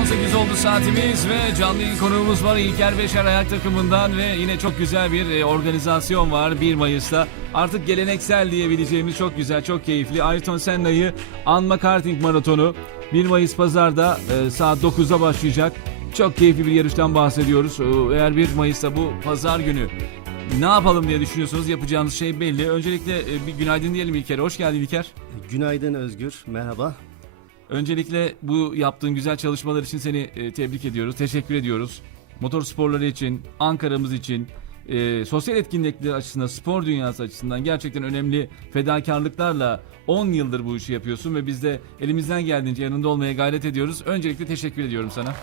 18 oldu saatimiz ve canlı yayın konuğumuz var İlker Beşer ayak takımından ve yine çok güzel bir e, organizasyon var 1 Mayıs'ta. Artık geleneksel diyebileceğimiz çok güzel, çok keyifli. Ayrton Senna'yı Anma Karting Maratonu 1 Mayıs pazarda e, saat 9'da başlayacak. Çok keyifli bir yarıştan bahsediyoruz. E, Eğer 1 Mayıs'ta bu pazar günü ne yapalım diye düşünüyorsunuz yapacağınız şey belli. Öncelikle bir günaydın diyelim İlker'e. Hoş geldin İlker. Günaydın Özgür, merhaba. Öncelikle bu yaptığın güzel çalışmalar için seni e, tebrik ediyoruz, teşekkür ediyoruz. Motor sporları için, Ankara'mız için, e, sosyal etkinlikleri açısından, spor dünyası açısından gerçekten önemli fedakarlıklarla 10 yıldır bu işi yapıyorsun ve biz de elimizden geldiğince yanında olmaya gayret ediyoruz. Öncelikle teşekkür ediyorum sana.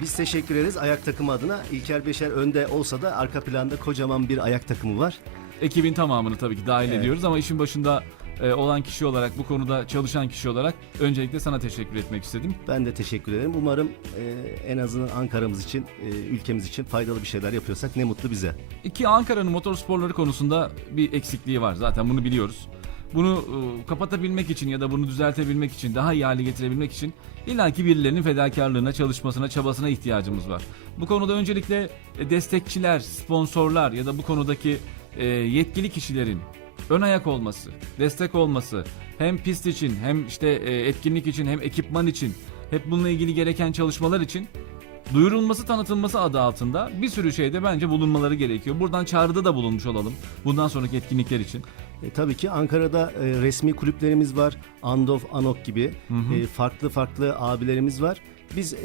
Biz teşekkür ederiz ayak takımı adına. İlker Beşer önde olsa da arka planda kocaman bir ayak takımı var. Ekibin tamamını tabii ki dahil Evet. ediyoruz ama işin başında olan kişi olarak, bu konuda çalışan kişi olarak öncelikle sana teşekkür etmek istedim. Ben de teşekkür ederim. Umarım e, en azından Ankara'mız için, e, ülkemiz için faydalı bir şeyler yapıyorsak ne mutlu bize. İki Ankara'nın motor sporları konusunda bir eksikliği var. Zaten bunu biliyoruz. Bunu e, kapatabilmek için ya da bunu düzeltebilmek için, daha iyi hale getirebilmek için illaki birilerinin fedakarlığına, çalışmasına, çabasına ihtiyacımız var. Bu konuda öncelikle e, destekçiler, sponsorlar ya da bu konudaki e, yetkili kişilerin ön ayak olması, destek olması hem pist için hem işte e, etkinlik için hem ekipman için hep bununla ilgili gereken çalışmalar için duyurulması, tanıtılması adı altında bir sürü şeyde bence bulunmaları gerekiyor. Buradan çağrıda da bulunmuş olalım. Bundan sonraki etkinlikler için. E, tabii ki Ankara'da e, resmi kulüplerimiz var. Andof, Anok gibi e, farklı farklı abilerimiz var. Biz e,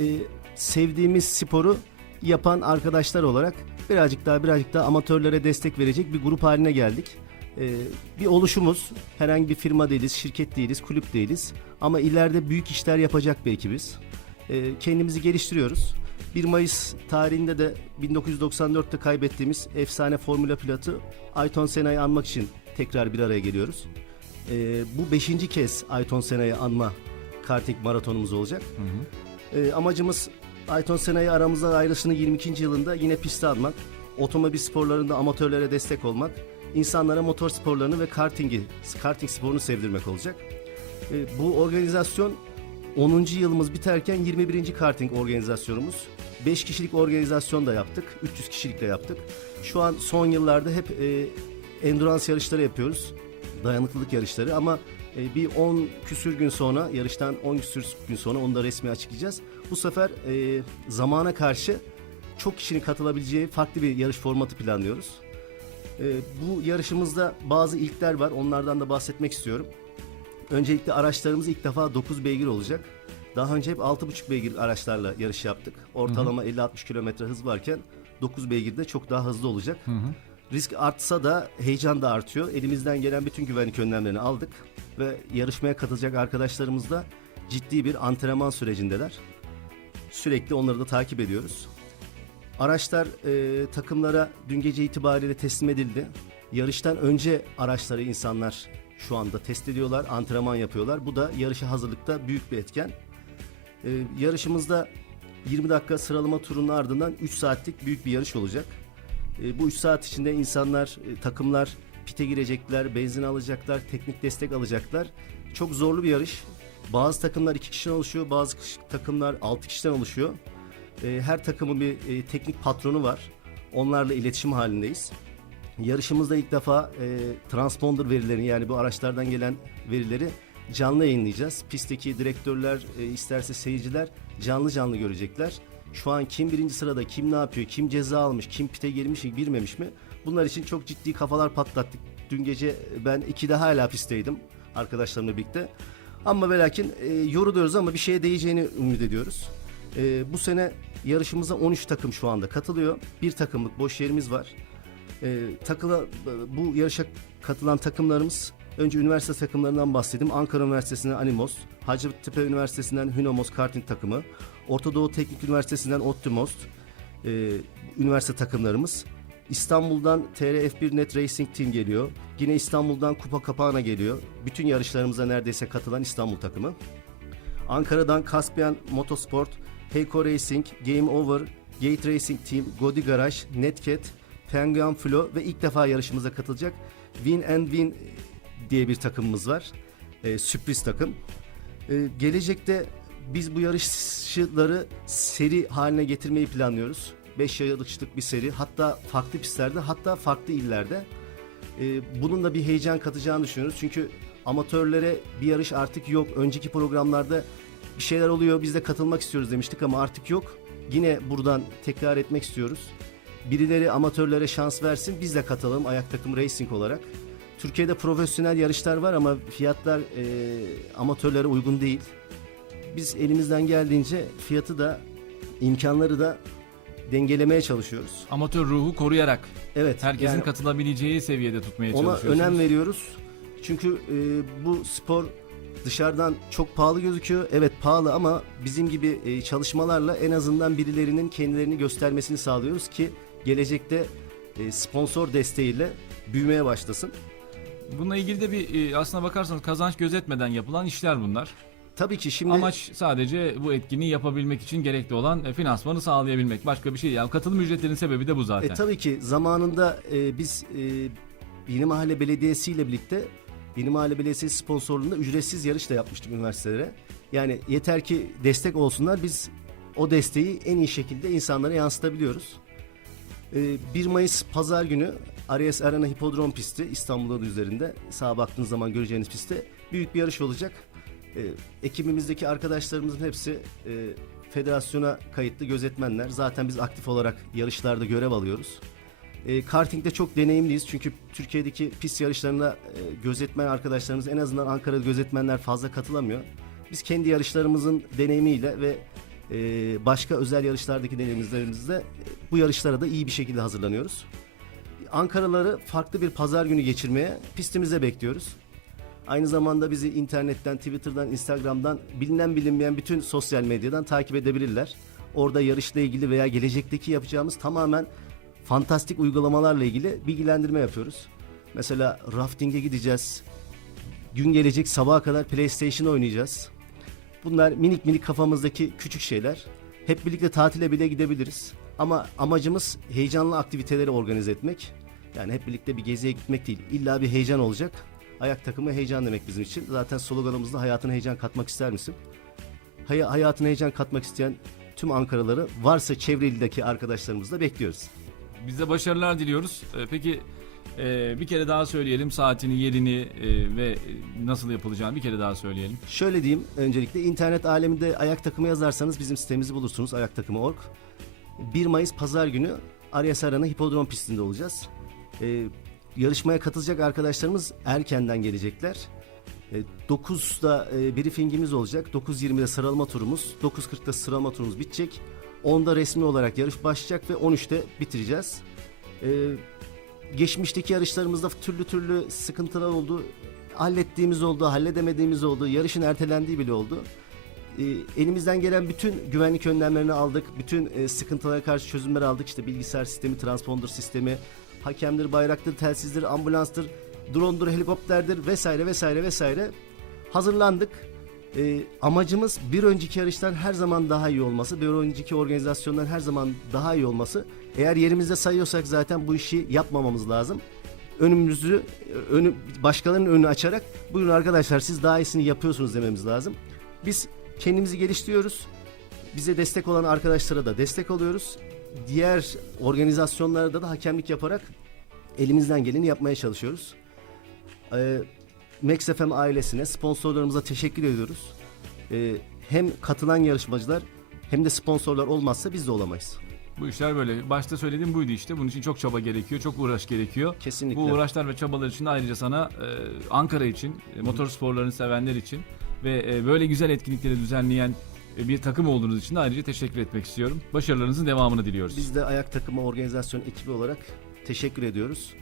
sevdiğimiz sporu yapan arkadaşlar olarak birazcık daha birazcık daha amatörlere destek verecek bir grup haline geldik. E, bir oluşumuz. Herhangi bir firma değiliz, şirket değiliz, kulüp değiliz. Ama ileride büyük işler yapacak bir ekibiz. E, kendimizi geliştiriyoruz. 1 Mayıs tarihinde de 1994'te kaybettiğimiz efsane Formula pilotu Ayton Sena'yı anmak için tekrar bir araya geliyoruz. Ee, bu beşinci kez Ayton Sena'yı anma karting maratonumuz olacak. Ee, amacımız Ayton Sena'yı aramızda ayrılışının 22. yılında yine piste almak, otomobil sporlarında amatörlere destek olmak, insanlara motor sporlarını ve kartingi, karting sporunu sevdirmek olacak. Ee, bu organizasyon 10. yılımız biterken 21. karting organizasyonumuz. 5 kişilik organizasyon da yaptık, 300 kişilik de yaptık. Şu an son yıllarda hep e, endurance yarışları yapıyoruz. Dayanıklılık yarışları ama e, bir 10 küsür gün sonra, yarıştan 10 küsür gün sonra onu da resmi açıklayacağız. Bu sefer e, zamana karşı çok kişinin katılabileceği farklı bir yarış formatı planlıyoruz. E, bu yarışımızda bazı ilkler var, onlardan da bahsetmek istiyorum. Öncelikle araçlarımız ilk defa 9 beygir olacak. Daha önce hep 6,5 beygir araçlarla yarış yaptık. Ortalama 50-60 kilometre hız varken 9 beygirde çok daha hızlı olacak. Risk artsa da heyecan da artıyor. Elimizden gelen bütün güvenlik önlemlerini aldık ve yarışmaya katılacak arkadaşlarımız da ciddi bir antrenman sürecindeler. Sürekli onları da takip ediyoruz. Araçlar e, takımlara dün gece itibariyle teslim edildi. Yarıştan önce araçları insanlar şu anda test ediyorlar, antrenman yapıyorlar. Bu da yarışa hazırlıkta büyük bir etken. E, yarışımızda 20 dakika sıralama turunun ardından 3 saatlik büyük bir yarış olacak. E, bu 3 saat içinde insanlar, e, takımlar pite girecekler, benzin alacaklar, teknik destek alacaklar. Çok zorlu bir yarış. Bazı takımlar 2 kişiden oluşuyor, bazı takımlar 6 kişiden oluşuyor. E, her takımın bir e, teknik patronu var. Onlarla iletişim halindeyiz. Yarışımızda ilk defa e, transponder verilerini yani bu araçlardan gelen verileri canlı yayınlayacağız. Pistteki direktörler, e, isterse seyirciler canlı canlı görecekler. Şu an kim birinci sırada, kim ne yapıyor, kim ceza almış, kim pite girmiş mi, girmemiş mi? Bunlar için çok ciddi kafalar patlattık. Dün gece ben 2'de hala pistteydim arkadaşlarımla birlikte. Ama ve lakin e, yoruluyoruz ama bir şeye değeceğini ümit ediyoruz. E, bu sene yarışımıza 13 takım şu anda katılıyor. Bir takımlık boş yerimiz var. E, takıla, bu yarışa katılan takımlarımız önce üniversite takımlarından bahsedeyim. Ankara Üniversitesi'nden Animos, Hacettepe Üniversitesi'nden Hünomos Karting takımı, Orta Doğu Teknik Üniversitesi'nden Optimost, e, üniversite takımlarımız. İstanbul'dan TRF1 Net Racing Team geliyor. Yine İstanbul'dan Kupa Kapağına geliyor. Bütün yarışlarımıza neredeyse katılan İstanbul takımı. Ankara'dan Caspian Motorsport, Heyko Racing, Game Over, Gate Racing Team, Godi Garage, Netcat, Penguin Flo ve ilk defa yarışımıza katılacak Win and Win diye bir takımımız var. Ee, sürpriz takım. Ee, gelecekte biz bu yarışları seri haline getirmeyi planlıyoruz. 5 yarışlık bir seri. Hatta farklı pistlerde, hatta farklı illerde. Ee, bunun da bir heyecan katacağını düşünüyoruz. Çünkü amatörlere bir yarış artık yok. Önceki programlarda bir şeyler oluyor. Biz de katılmak istiyoruz demiştik ama artık yok. Yine buradan tekrar etmek istiyoruz. Birileri amatörlere şans versin. Biz de katalım ayak takım racing olarak. Türkiye'de profesyonel yarışlar var ama fiyatlar e, amatörlere uygun değil. Biz elimizden geldiğince fiyatı da imkanları da dengelemeye çalışıyoruz. Amatör ruhu koruyarak Evet. herkesin yani katılabileceği seviyede tutmaya ona çalışıyorsunuz. önem veriyoruz. Çünkü e, bu spor dışarıdan çok pahalı gözüküyor. Evet pahalı ama bizim gibi e, çalışmalarla en azından birilerinin kendilerini göstermesini sağlıyoruz ki gelecekte e, sponsor desteğiyle büyümeye başlasın. Bununla ilgili de bir e, aslına bakarsanız kazanç gözetmeden yapılan işler bunlar. Tabii ki şimdi Amaç sadece bu etkinliği yapabilmek için gerekli olan finansmanı sağlayabilmek. Başka bir şey değil. Yani katılım ücretlerinin sebebi de bu zaten. E, tabii ki zamanında e, biz e, Yeni Mahalle Belediyesi ile birlikte Yeni Mahalle Belediyesi sponsorluğunda ücretsiz yarış da yapmıştık üniversitelere. Yani yeter ki destek olsunlar biz o desteği en iyi şekilde insanlara yansıtabiliyoruz. E, 1 Mayıs Pazar günü Arias Arena Hipodrom pisti İstanbul'da da üzerinde sağa baktığınız zaman göreceğiniz pistte büyük bir yarış olacak. E, ekibimizdeki arkadaşlarımızın hepsi e, federasyona kayıtlı gözetmenler. Zaten biz aktif olarak yarışlarda görev alıyoruz. E, karting'de çok deneyimliyiz çünkü Türkiye'deki pist yarışlarında e, gözetmen arkadaşlarımız en azından Ankara'da gözetmenler fazla katılamıyor. Biz kendi yarışlarımızın deneyimiyle ve e, başka özel yarışlardaki deneyimlerimizle e, bu yarışlara da iyi bir şekilde hazırlanıyoruz. Ankaralıları farklı bir pazar günü geçirmeye pistimize bekliyoruz. Aynı zamanda bizi internetten, Twitter'dan, Instagram'dan bilinen bilinmeyen bütün sosyal medyadan takip edebilirler. Orada yarışla ilgili veya gelecekteki yapacağımız tamamen fantastik uygulamalarla ilgili bilgilendirme yapıyoruz. Mesela rafting'e gideceğiz. Gün gelecek sabaha kadar PlayStation oynayacağız. Bunlar minik minik kafamızdaki küçük şeyler. Hep birlikte tatile bile gidebiliriz. Ama amacımız heyecanlı aktiviteleri organize etmek. Yani hep birlikte bir geziye gitmek değil. İlla bir heyecan olacak. Ayak takımı heyecan demek bizim için. Zaten sloganımızda hayatına heyecan katmak ister misin? Hay- hayatına heyecan katmak isteyen tüm Ankaraları varsa çevre ildeki arkadaşlarımızla bekliyoruz. Biz de başarılar diliyoruz. E, Peki e, bir kere daha söyleyelim saatini, yerini e, ve e, nasıl yapılacağını bir kere daha söyleyelim. Şöyle diyeyim öncelikle internet aleminde ayak takımı yazarsanız bizim sitemizi bulursunuz ayaktakımı.org. 1 Mayıs pazar günü Arias Arena Hipodrom pistinde olacağız. Ee, yarışmaya katılacak arkadaşlarımız erkenden gelecekler. Ee, 9'da e, briefingimiz olacak. 9.20'de sıralama turumuz. 9.40'da sıralama turumuz bitecek. 10'da resmi olarak yarış başlayacak ve 13'te bitireceğiz. Ee, geçmişteki yarışlarımızda türlü türlü sıkıntılar oldu. Hallettiğimiz oldu, halledemediğimiz oldu. Yarışın ertelendiği bile oldu. Ee, elimizden gelen bütün güvenlik önlemlerini aldık. Bütün e, sıkıntılara karşı çözümler aldık. İşte bilgisayar sistemi, transponder sistemi, hakemdir, bayraktır, telsizdir, ambulanstır, drone'dur, helikopterdir vesaire vesaire vesaire. Hazırlandık. Ee, amacımız bir önceki yarıştan her zaman daha iyi olması, bir önceki organizasyondan her zaman daha iyi olması. Eğer yerimizde sayıyorsak zaten bu işi yapmamamız lazım. Önümüzü, önü, başkalarının önünü açarak buyurun arkadaşlar siz daha iyisini yapıyorsunuz dememiz lazım. Biz kendimizi geliştiriyoruz. Bize destek olan arkadaşlara da destek oluyoruz. Diğer organizasyonlarda da hakemlik yaparak elimizden geleni yapmaya çalışıyoruz. Ee, Max FM ailesine, sponsorlarımıza teşekkür ediyoruz. Ee, hem katılan yarışmacılar hem de sponsorlar olmazsa biz de olamayız. Bu işler böyle. Başta söylediğim buydu işte. Bunun için çok çaba gerekiyor, çok uğraş gerekiyor. Kesinlikle. Bu uğraşlar ve çabalar için de ayrıca sana e, Ankara için, e, motor sporlarını sevenler için ve e, böyle güzel etkinlikleri düzenleyen e, bir takım olduğunuz için de ayrıca teşekkür etmek istiyorum. Başarılarınızın devamını diliyoruz. Biz de ayak takımı organizasyon ekibi olarak teşekkür ediyoruz.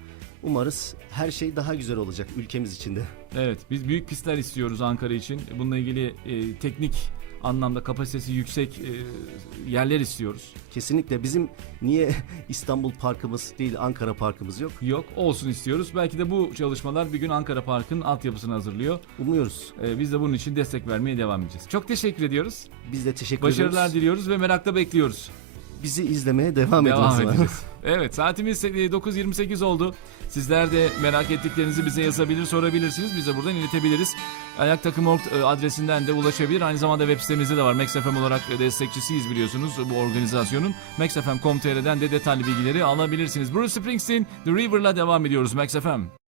Umarız her şey daha güzel olacak ülkemiz için de. Evet, biz büyük pistler istiyoruz Ankara için. Bununla ilgili e, teknik anlamda kapasitesi yüksek e, yerler istiyoruz. Kesinlikle bizim niye İstanbul Parkımız değil Ankara Parkımız yok? Yok, olsun istiyoruz. Belki de bu çalışmalar bir gün Ankara Park'ın altyapısını hazırlıyor. Umuyoruz. E, biz de bunun için destek vermeye devam edeceğiz. Çok teşekkür ediyoruz. Biz de teşekkür Başarılar ediyoruz. diliyoruz ve merakla bekliyoruz. bizi izlemeye devam, Devam ediniz. edeceğiz. Evet saatimiz e, 9.28 oldu. Sizler de merak ettiklerinizi bize yazabilir, sorabilirsiniz. Biz de buradan iletebiliriz. Ayak Takım Org e, adresinden de ulaşabilir. Aynı zamanda web sitemizde de var. Max FM olarak e, destekçisiyiz biliyorsunuz bu organizasyonun. maxfm.com.tr'den de detaylı bilgileri alabilirsiniz. Bruce Springsteen, The River'la devam ediyoruz Max FM.